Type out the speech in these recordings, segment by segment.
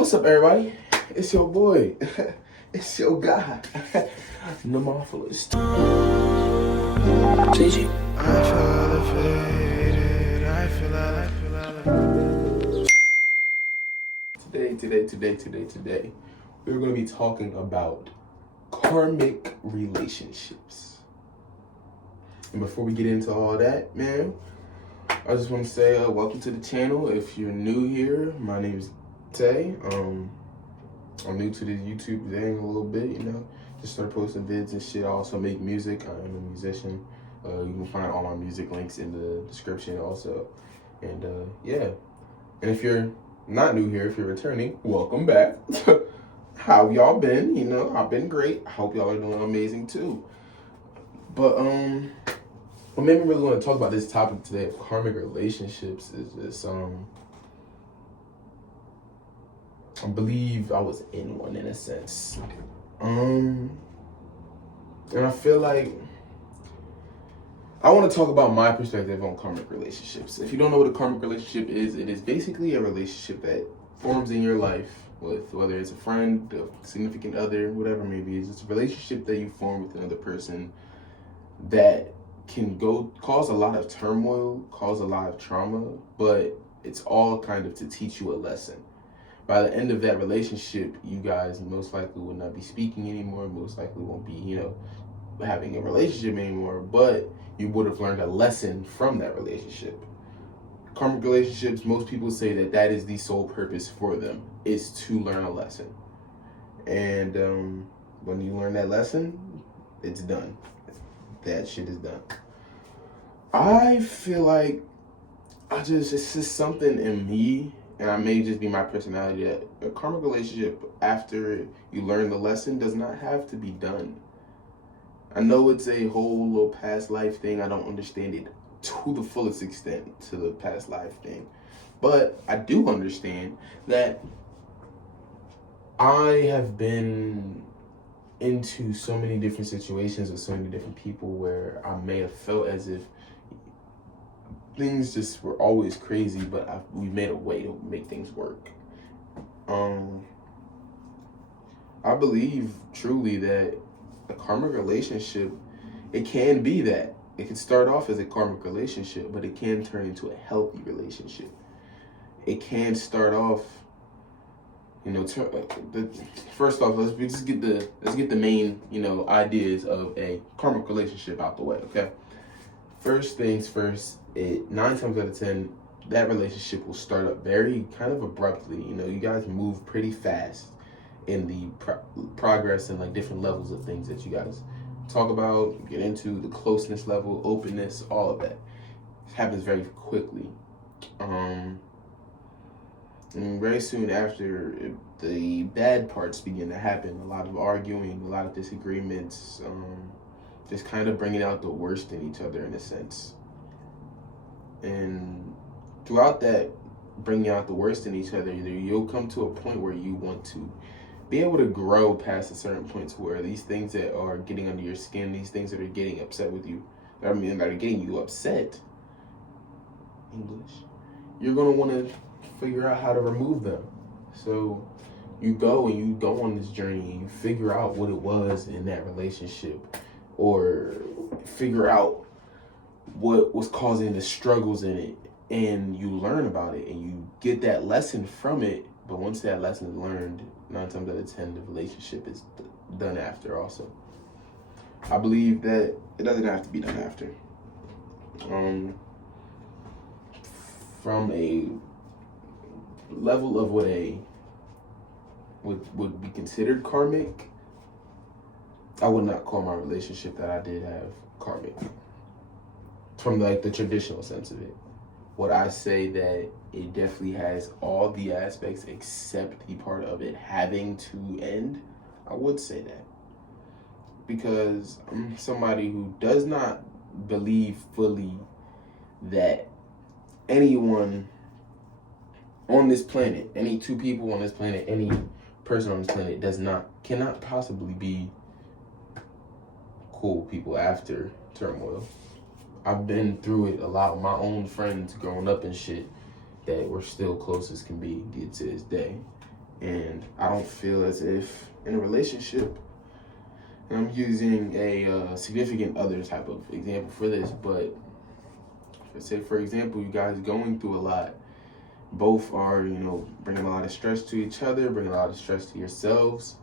What's up, everybody? It's your boy. It's your guy. Nemophilus. GG. I feel elevated. I feel Today, we're going to be talking about karmic relationships. And before we get into all that, man, I just want to say welcome to the channel. If you're new here, my name is Tay. I'm new to the YouTube thing a little bit, just started posting vids and shit. I also make music. I am a musician. You can find all my music links in the description also. And yeah. And if you're not new here, if you're returning, welcome back. How y'all been? I've been great. I hope y'all are doing amazing too. But what made me really want to talk about this topic today of karmic relationships is this I believe I was in one in a sense. And I feel like I want to talk about my perspective on karmic relationships. If you don't know what a karmic relationship is, it is basically a relationship that forms in your life with, whether it's a friend, a significant other, whatever it may be. It's a relationship that you form with another person that can cause a lot of turmoil, cause a lot of trauma, but it's all kind of to teach you a lesson. By the end of that relationship, you guys most likely will not be speaking anymore, most likely won't be, having a relationship anymore, but you would have learned a lesson from that relationship. Karmic relationships, most people say that is the sole purpose for them, is to learn a lesson. And when you learn that lesson, it's done. That shit is done. I feel like it's just something in me, and I may just be my personality, that a karmic relationship, after you learn the lesson, does not have to be done. I know it's a whole little past life thing. I don't understand it to the fullest extent, to the past life thing. But I do understand that I have been into so many different situations with so many different people where I may have felt as if things just were always crazy, but we made a way to make things work. I believe truly that a karmic relationship, it can be that. It can start off as a karmic relationship, but it can turn into a healthy relationship. It can start off, first off, let's get the main, ideas of a karmic relationship out the way, okay? First things first, 9 times out of 10, that relationship will start up very kind of abruptly. You guys move pretty fast in the progress and different levels of things that you guys talk about, get into, the closeness level, openness, all of that. It happens very quickly. And very soon after, the bad parts begin to happen. A lot of arguing, a lot of disagreements, just kind of bringing out the worst in each other in a sense. And throughout that bringing out the worst in each other, you'll come to a point where you want to be able to grow past a certain point to where these things that are getting under your skin, these things that are getting upset with you, that are getting you upset, English, you're going to want to figure out how to remove them. So you go on this journey and you figure out what it was in that relationship, or figure out what was causing the struggles in it, and you learn about it and you get that lesson from it. But once that lesson is learned, 9 times out of 10, the relationship is done after also. I believe that it doesn't have to be done after. From a level of what would be considered karmic, I would not call my relationship that I did have karmic. From the traditional sense of it. Would I say that it definitely has all the aspects except the part of it having to end? I would say that. Because I'm somebody who does not believe fully that anyone on this planet, any two people on this planet, any person on this planet cannot possibly be cool people after turmoil. I've been through it a lot with my own friends growing up and shit that we're still close as can be to this day. And I don't feel as if in a relationship, and I'm using a significant other type of example for this, but let's say, for example, you guys going through a lot. Both are, bringing a lot of stress to each other, bringing a lot of stress to yourselves,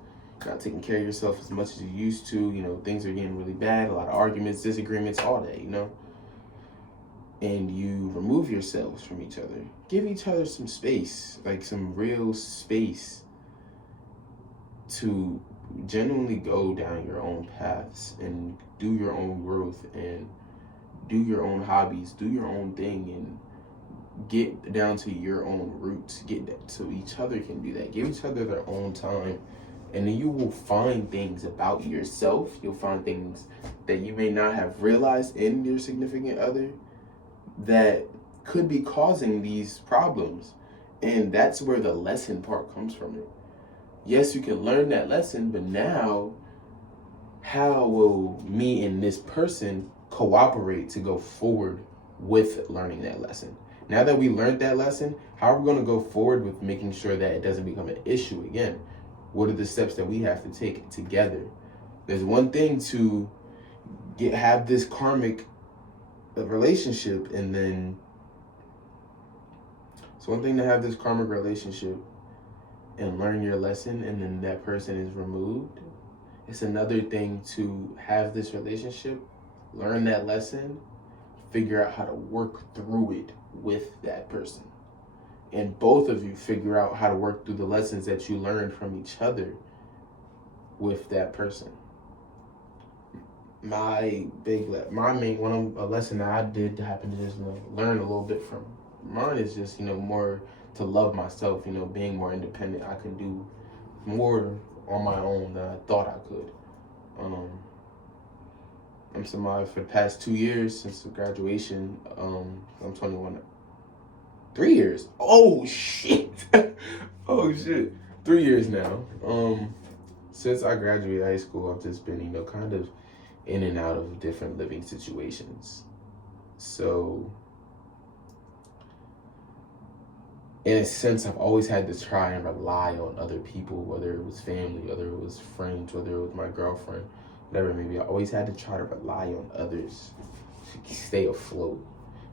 not taking care of yourself as much as you used to. Things are getting really bad, a lot of arguments, disagreements, all that, And you remove yourselves from each other. Give each other some space, like some real space to genuinely go down your own paths and do your own growth and do your own hobbies, do your own thing, and get down to your own roots. Get that so each other can do that. Give each other their own time, and then you will find things about yourself. You'll find things that you may not have realized in your significant other that could be causing these problems. And that's where the lesson part comes from it. Yes, you can learn that lesson, but now how will me and this person cooperate to go forward with learning that lesson? Now that we learned that lesson, how are we going to go forward with making sure that it doesn't become an issue again? What are the steps that we have to take together? There's one thing to have this karmic relationship, and then it's one thing to have this karmic relationship and learn your lesson, and then that person is removed. It's another thing to have this relationship, learn that lesson, figure out how to work through it with that person. And both of you figure out how to work through the lessons that you learned from each other with that person. A lesson that I did happen to just learn a little bit from mine is just, more to love myself, being more independent. I can do more on my own than I thought I could. I'm somebody for the past 2 years since graduation. I'm 21. 3 years. Oh shit. 3 years now. Since I graduated high school, I've just been, kind of in and out of different living situations. So, in a sense, I've always had to try and rely on other people, whether it was family, whether it was friends, whether it was my girlfriend, whatever it may be. I always had to try to rely on others to stay afloat.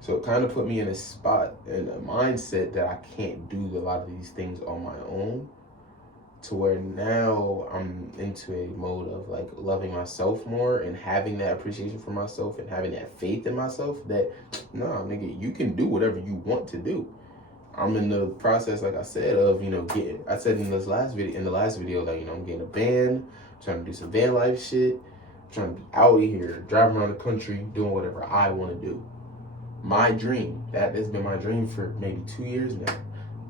So it kind of put me in a spot and a mindset that I can't do a lot of these things on my own, to where now I'm into a mode of like loving myself more and having that appreciation for myself and having that faith in myself that, nah, nigga, you can do whatever you want to do. I'm in the process, like I said, of, I said in the last video, that, I'm getting a van, trying to do some van life shit, trying to be out here, driving around the country, doing whatever I want to do. My dream, that has been my dream for maybe 2 years now,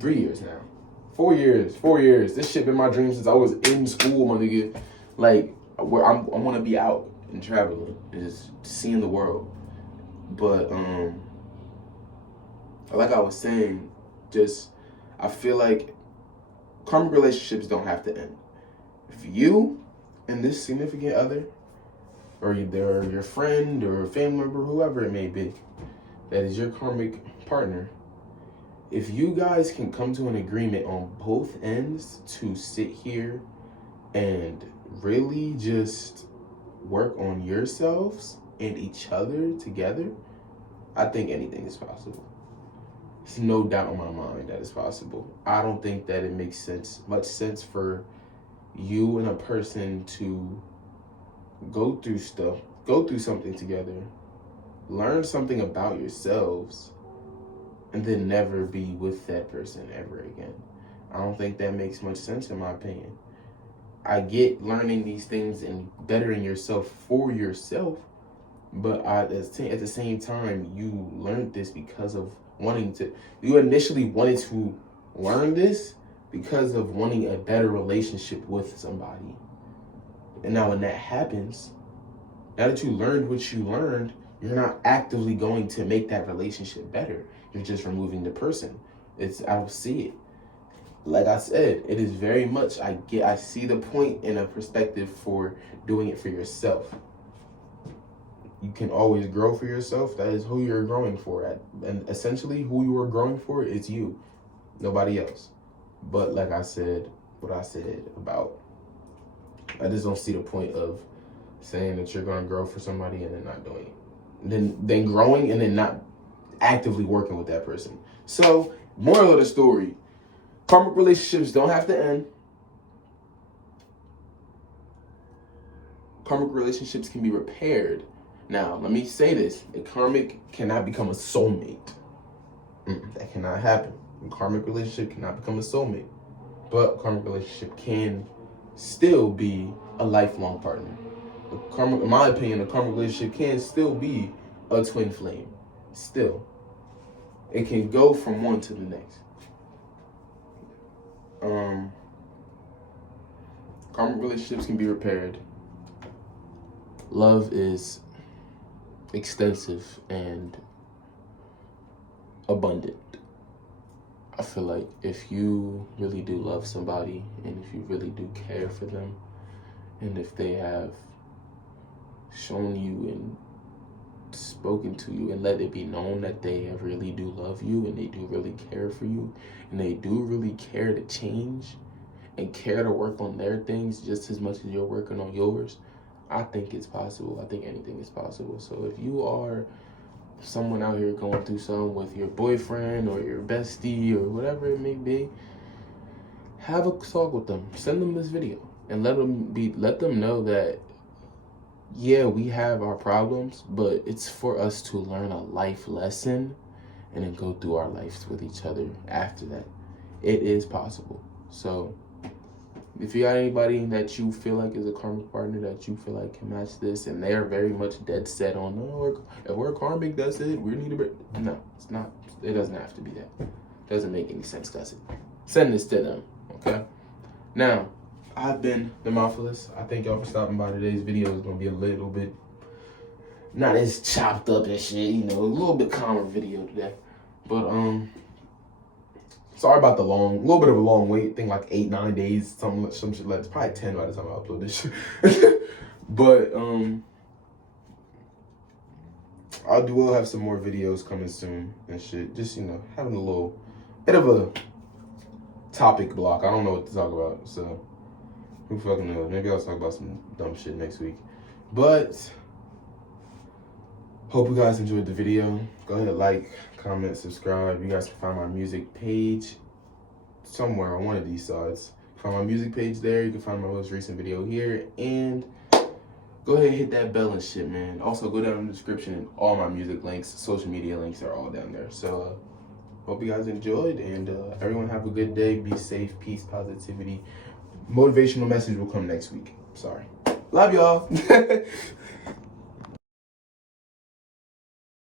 3 years now, 4 years. This shit been my dream since I was in school, my nigga. Like, where I want to be out and traveling and just seeing the world. But, like I was saying, I feel like karmic relationships don't have to end. If you and this significant other, or your friend or family member, whoever it may be, that is your karmic partner, if you guys can come to an agreement on both ends to sit here and really just work on yourselves and each other together, I think anything is possible. There's no doubt in my mind that it's possible. I don't think that it makes much sense for you and a person to go through something together, learn something about yourselves, and then never be with that person ever again. I don't think that makes much sense in my opinion. I get learning these things and bettering yourself for yourself, but at the same time, you learned this because of you initially wanted to learn this because of wanting a better relationship with somebody. And now when that happens, now that you learned what you learned, you're not actively going to make that relationship better. You're just removing the person. I don't see it. Like I said, it is very much, I see the point in a perspective for doing it for yourself. You can always grow for yourself. That is who you're growing for. And essentially who you are growing for is you, nobody else. But like I said, what I said about, I just don't see the point of saying that you're gonna grow for somebody and then not doing it. Then growing and then not actively working with that person. So, moral of the story, karmic relationships don't have to end. Karmic relationships can be repaired. Now, let me say this. A karmic cannot become a soulmate. That cannot happen. A karmic relationship cannot become a soulmate. But a karmic relationship can still be a lifelong partner. In my opinion, a karmic relationship can still be a twin flame. Still. It can go from one to the next. Karmic relationships can be repaired. Love is extensive and abundant. I feel like if you really do love somebody and if you really do care for them, and if they have shown you and spoken to you and let it be known that they really do love you and they do really care for you and they do really care to change and care to work on their things just as much as you're working on yours, I think it's possible. I think anything is possible. So if you are someone out here going through something with your boyfriend or your bestie or whatever it may be, have a talk with them. Send them this video and let them know that, yeah, we have our problems, but it's for us to learn a life lesson and then go through our lives with each other after that. It is possible. So if you got anybody that you feel like is a karmic partner that you feel like can match this and they're very much dead set on, no, if we're karmic, that's it, we need to be. No, it's not. It doesn't have to be that. It doesn't make any sense, does it? Send this to them, okay? Now, I've been the Mouthless. I thank y'all for stopping by. Today's video is going to be a little bit, not as chopped up and shit, you know, a little bit calmer video today. But, sorry about the little bit of a long wait. I think like 8-9 days, some shit like it's probably 10 by the time I upload this shit. But I will have some more videos coming soon and shit. Just, you know, having a little bit of a topic block. I don't know what to talk about, so who fucking knows? Maybe I'll talk about some dumb shit next week. But hope you guys enjoyed the video. Go ahead, like, comment, subscribe. You guys can find my music page somewhere on one of these sides. Find my music page there. You can find my most recent video here. And go ahead and hit that bell and shit, man. Also, go down in the description and all my music links, social media links are all down there. So, hope you guys enjoyed. And everyone have a good day. Be safe. Peace, positivity. Motivational message will come next week. Sorry. Love y'all.